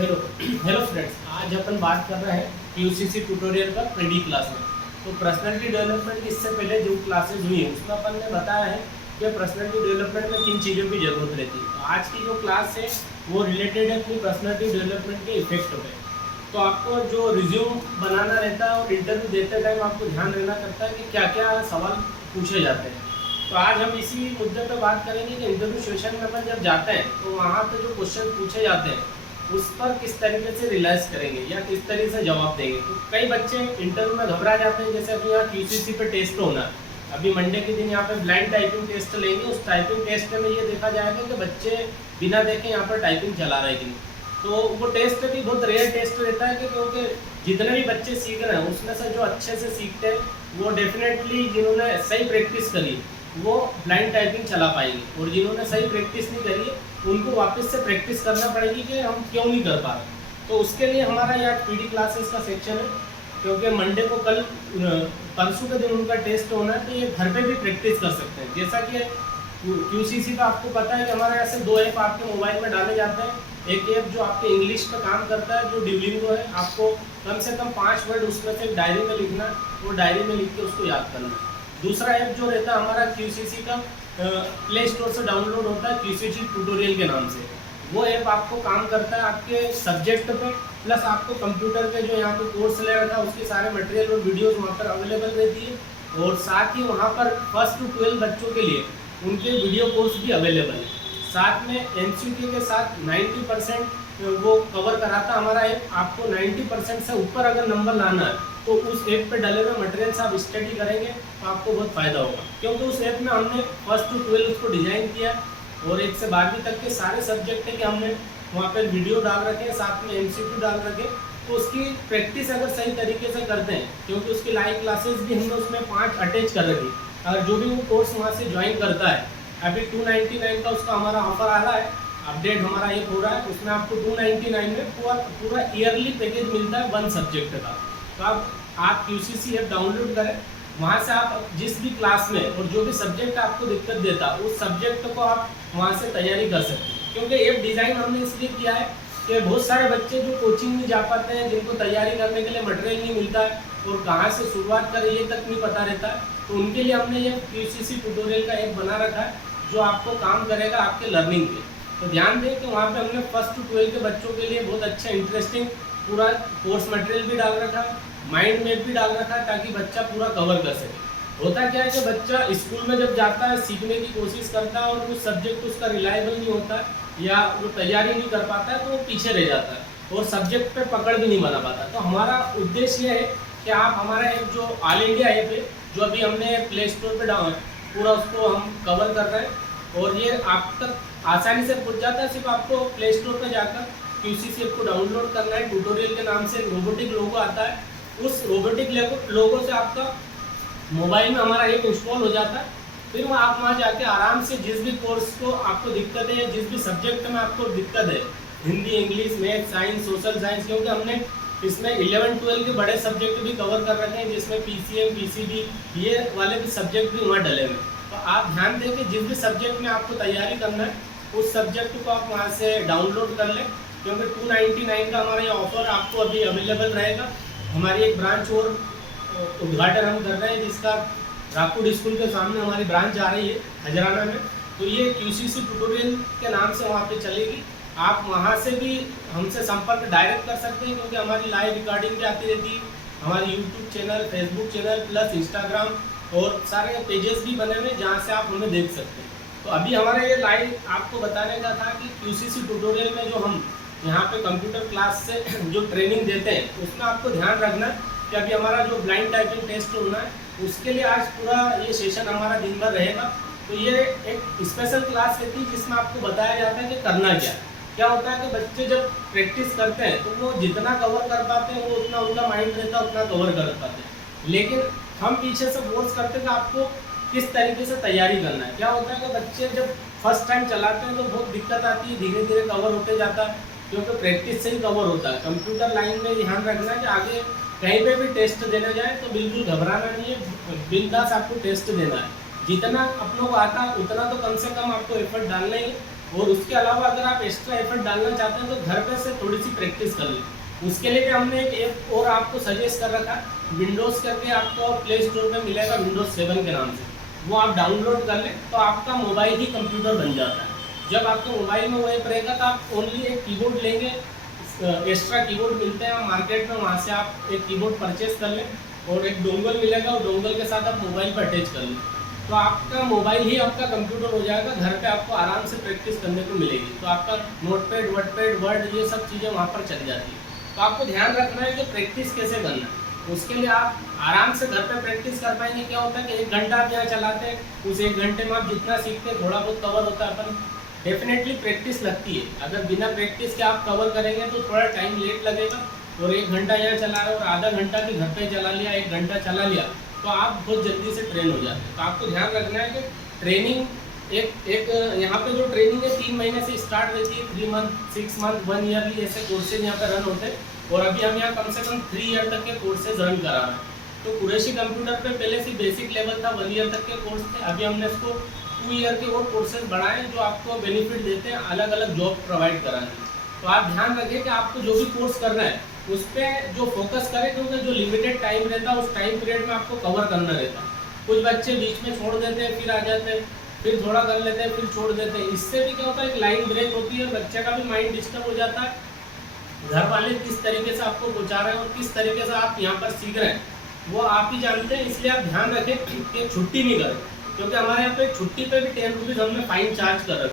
Hello hello friends, आज अपन बात कर रहे हैं यूसीसी ट्यूटोरियल का प्रीडी क्लास में। तो पर्सनालिटी डेवलपमेंट की इससे पहले जो क्लासेज हुई हैं उसमें अपन ने बताया है कि पर्सनालिटी डेवलपमेंट में किन चीज़ों की ज़रूरत रहती है। तो आज की जो क्लास है वो रिलेटेड है अपनी पर्सनालिटी डेवलपमेंट के इफेक्ट पे। तो आपको जो रिज्यूम बनाना रहता है और इंटरव्यू देते टाइम आपको ध्यान रहना करता है कि क्या क्या सवाल पूछे जाते हैं। तो आज हम इसी मुद्दे पर बात करेंगे कि इंटरव्यू सेशन में अपन जब जाते हैं तो वहाँ पे जो क्वेश्चन पूछे जाते हैं उस पर किस तरीके से रिलाइज करेंगे या किस तरीके से जवाब देंगे। तो कई बच्चे इंटरव्यू में घबरा जाते हैं, जैसे अभी यहाँ क्यूसीसी पे टेस्ट होना है, अभी मंडे के दिन यहाँ पे ब्लाइंड टाइपिंग टेस्ट लेंगे। उस टाइपिंग टेस्ट में ये देखा जाएगा कि बच्चे बिना देखे यहाँ पर टाइपिंग चला रहे हैं। तो वो टेस्ट भी बहुत रेयर टेस्ट रहता है क्योंकि जितने भी बच्चे सीख रहे हैं उसमें से जो अच्छे से सीखते हैं वो डेफिनेटली जिन्होंने सही प्रैक्टिस करी वो ब्लाइंड टाइपिंग चला पाएंगे, और जिन्होंने सही प्रैक्टिस नहीं करी उनको वापस से प्रैक्टिस करना पड़ेगी कि हम क्यों नहीं कर पा रहे। तो उसके लिए हमारा यहाँ पीडी क्लासेस का सेक्शन है, क्योंकि मंडे को परसों के दिन उनका टेस्ट होना है, तो ये घर पे भी प्रैक्टिस कर सकते हैं। जैसा कि क्यूसीसी का आपको पता है कि हमारे यहाँ से 2 ऐप आपके मोबाइल में डाले जाते हैं। एक ऐप जो आपके इंग्लिश पे काम करता है जो ड्यूलिंगो है, आपको कम से कम 5 वर्ड उसमें से डायरी में लिखना है, वो डायरी में लिख के उसको याद करना है। दूसरा ऐप जो रहता है हमारा क्यूसीसी का प्ले स्टोर से डाउनलोड होता है क्यूसीसी ट्यूटोरियल के नाम से। वो ऐप आपको काम करता है आपके सब्जेक्ट पे, प्लस आपको कंप्यूटर पे जो यहाँ पे कोर्स ले रखा है उसके सारे मटेरियल और वीडियोस वहाँ पर अवेलेबल रहती है। और साथ ही वहाँ पर 1st to 12 बच्चों के लिए उनके वीडियो कोर्स भी अवेलेबल है। साथ में एमसीक्यू के साथ 90% वो कवर कराता हमारा ऐप। आपको 90% से ऊपर अगर नंबर लाना है तो उस ऐप पे डले हुए मटेरियल से आप स्टडी करेंगे तो आपको बहुत फ़ायदा होगा, क्योंकि उस ऐप में हमने 1st to 12 उसको डिज़ाइन किया और 1 से 12वीं तक के सारे सब्जेक्ट है कि हमने वहाँ पर वीडियो डाल रखे हैं, साथ में एमसीक्यू डाल रखे। तो उसकी प्रैक्टिस अगर सही तरीके से करते हैं, क्योंकि उसकी लाइव क्लासेस भी हमने उसमें 5 अटैच कर रखी। अगर जो भी वो कोर्स वहाँ से ज्वाइन करता है, अभी 299 का उसका हमारा ऑफर आ रहा है, अपडेट हमारा ये हो रहा है, उसमें आपको 299 में पूरा ईयरली पैकेज मिलता है 1 सब्जेक्ट का। तो आप क्यूसीसी ऐप डाउनलोड करें, वहाँ से आप जिस भी क्लास में और जो भी सब्जेक्ट आपको दिक्कत देता उस सब्जेक्ट को आप वहाँ से तैयारी कर सकते हैं। क्योंकि ऐप डिज़ाइन हमने इसलिए किया है कि बहुत सारे बच्चे जो कोचिंग नहीं जा पाते हैं, जिनको तैयारी करने के लिए मटेरियल नहीं मिलता है और कहाँ से शुरुआत करें ये तक नहीं पता रहता है, तो उनके लिए हमने ये क्यूसीसी ट्यूटोरियल का ऐप बना रखा है जो आपको काम करेगा आपके लर्निंग पे। तो ध्यान दें कि वहाँ पे हमने 1st to 12 के बच्चों के लिए बहुत अच्छा इंटरेस्टिंग पूरा कोर्स मटेरियल भी डाल रखा है, माइंड मैप भी डाल रखा है, ताकि बच्चा पूरा कवर कर सके। होता क्या है कि बच्चा स्कूल में जब जाता है सीखने की कोशिश करता है और कुछ सब्जेक्ट उसका रिलायबल नहीं होता है या वो तैयारी नहीं कर पाता है तो वो पीछे रह जाता है और सब्जेक्ट पे पकड़ भी नहीं बना पाता। तो हमारा उद्देश्य ये है कि आप हमारा ऐप जो ऑल इंडिया ऐप है, जो अभी हमने प्ले स्टोर पर डाउन पूरा उसको हम कवर कर रहे हैं और ये आप तक आसानी से पहुंच जाता है। सिर्फ आपको प्ले स्टोर पर जाकर क्यूसीसी ऐप को डाउनलोड करना है। ट्यूटोरियल के नाम से रोबोटिक लोगो आता है, उस रोबोटिक लोगो से आपका मोबाइल में हमारा ऐप इंस्टॉल हो जाता है। फिर आप वहाँ जाके आराम से जिस भी कोर्स को आपको दिक्कत है या जिस भी सब्जेक्ट में आपको दिक्कत है, Hindi, English, math, science, social science, क्योंकि हमने इसमें 11-12 के बड़े सब्जेक्ट भी कवर कर रखे हैं, जिसमें पीसीएम, पीसीबी ये वाले भी सब्जेक्ट भी वहाँ डले हुए हैं। तो आप ध्यान दें कि जिस भी सब्जेक्ट में आपको तैयारी करना है उस सब्जेक्ट को आप वहाँ से डाउनलोड कर लें, क्योंकि 299 का हमारा ये ऑफर आपको अभी अवेलेबल रहेगा। हमारी एक ब्रांच और उद्घाटन हम कर रहे हैं, जिसका राकुड़ स्कूल के सामने हमारी ब्रांच आ रही है हजराना में। तो ये क्यूसीसी ट्यूटोरियल के नाम से वहाँ पे चलेगी। आप वहाँ से भी हमसे संपर्क डायरेक्ट कर सकते हैं, क्योंकि हमारी लाइव रिकॉर्डिंग भी आती रहती है। हमारी YouTube channel, Facebook channel plus Instagram और सारे पेजेस भी बने हुए जहाँ से आप हमें देख सकते हैं। तो अभी हमारा ये लाइव आपको बताने का था कि क्यूसीसी ट्यूटोरियल में जो हम यहाँ पे कंप्यूटर क्लास से जो ट्रेनिंग देते हैं उसमें आपको ध्यान रखना कि अभी हमारा जो ब्लाइंड टाइपिंग टेस्ट होना है उसके लिए आज पूरा ये सेशन हमारा दिन भर रहेगा। तो ये एक स्पेशल क्लास रहती है जिसमें आपको बताया जाता है कि करना क्या होता है कि बच्चे जब प्रैक्टिस करते हैं तो वो जितना कवर कर पाते हैं वो उतना उनका माइंड रहता है, उतना कवर कर पाते हैं। लेकिन हम पीछे से फोर्स करते हैं कि आपको किस तरीके से तैयारी करना है। क्या होता है कि बच्चे जब फर्स्ट टाइम चलाते हैं तो बहुत दिक्कत आती है, धीरे धीरे कवर होते जाता है, क्योंकि प्रैक्टिस से ही कवर होता है। कंप्यूटर लाइन में ध्यान रखना है कि आगे कहीं पे भी टेस्ट देने जाए तो बिल्कुल घबराना नहीं है, बिंदास आपको टेस्ट देना है। जितना अपनों को आता है उतना तो कम से कम आपको एफर्ट डालना ही है, और उसके अलावा अगर आप एक्स्ट्रा एफर्ट डालना चाहते हैं तो घर पे से थोड़ी सी प्रैक्टिस कर लें। उसके लिए भी हमने एक ऐप और आपको सजेस्ट कर रखा है, विंडोज़ करके आपको प्ले स्टोर में मिलेगा, विंडोज़ 7 के नाम से। वो आप डाउनलोड कर लें तो आपका मोबाइल ही कंप्यूटर बन जाता है। जब आपके मोबाइल में वो ऐप रहेगा तो आप ओनली एक कीबोर्ड लेंगे, एक्स्ट्रा कीबोर्ड मिलते हैं मार्केट में, वहाँ से आप एक कीबोर्ड परचेज कर लें और एक डोंगल मिलेगा, और डोंगल के साथ आप मोबाइल पर अटैच कर लें तो आपका मोबाइल ही आपका कंप्यूटर हो जाएगा। घर पे आपको आराम से प्रैक्टिस करने को मिलेगी। तो आपका नोटपैड वटपैड वर्ड ये सब चीज़ें वहाँ पर चल जाती है। तो आपको ध्यान रखना है कि प्रैक्टिस कैसे करना है। उसके लिए आप आराम से घर पे प्रैक्टिस कर पाएंगे। क्या होता है कि 1 घंटा आप यहाँ चलाते हैं, उस 1 घंटे में आप जितना सीखते हैं थोड़ा बहुत कवर होता है, अपन डेफिनेटली प्रैक्टिस लगती है। अगर बिना प्रैक्टिस के आप कवर करेंगे तो थोड़ा टाइम लेट लगेगा। और 1 घंटा यहाँ चला रहे और आधा घंटा भी घर पे चला लिया, 1 घंटा चला लिया, तो आप बहुत जल्दी से ट्रेन हो जाते हैं। तो आपको ध्यान रखना है कि ट्रेनिंग एक यहाँ पे जो ट्रेनिंग है 3 महीने से स्टार्ट रहती है, 3 मंथ 6 मंथ 1 ईयरली ऐसे कोर्सेज यहाँ पे रन होते हैं। और अभी हम यहाँ कम से कम 3 ईयर तक के कोर्सेज रन करा रहे हैं। तो कुरैशी कंप्यूटर पे पहले से बेसिक लेवल था, 1 ईयर तक के कोर्स थे। अभी हमने इसको 2 ईयर के और कोर्सेज बढ़ाए जो आपको बेनिफिट देते हैं, अलग अलग जॉब प्रोवाइड कराने। तो आप ध्यान रखिए कि आपको जो भी कोर्स करना है उस पर जो फोकस करें, क्योंकि जो लिमिटेड टाइम रहता है उस टाइम पीरियड में आपको कवर करना रहता है। कुछ बच्चे बीच में छोड़ देते हैं, फिर आ जाते हैं, फिर थोड़ा कर लेते हैं, फिर छोड़ देते हैं। इससे भी क्या होता है, एक लाइन ब्रेक होती है, बच्चे का भी माइंड डिस्टर्ब हो जाता है। घर वाले किस तरीके से आपको पहुँचा रहे हैं और किस तरीके से आप यहाँ पर सीख रहे हैं वो आप ही जानते हैं। इसलिए आप ध्यान रखें कि छुट्टी नहीं करें, क्योंकि हमारे यहाँ पे छुट्टी पे भी 10 रुपीज़ हमने फाइन चार्ज कर रखा है।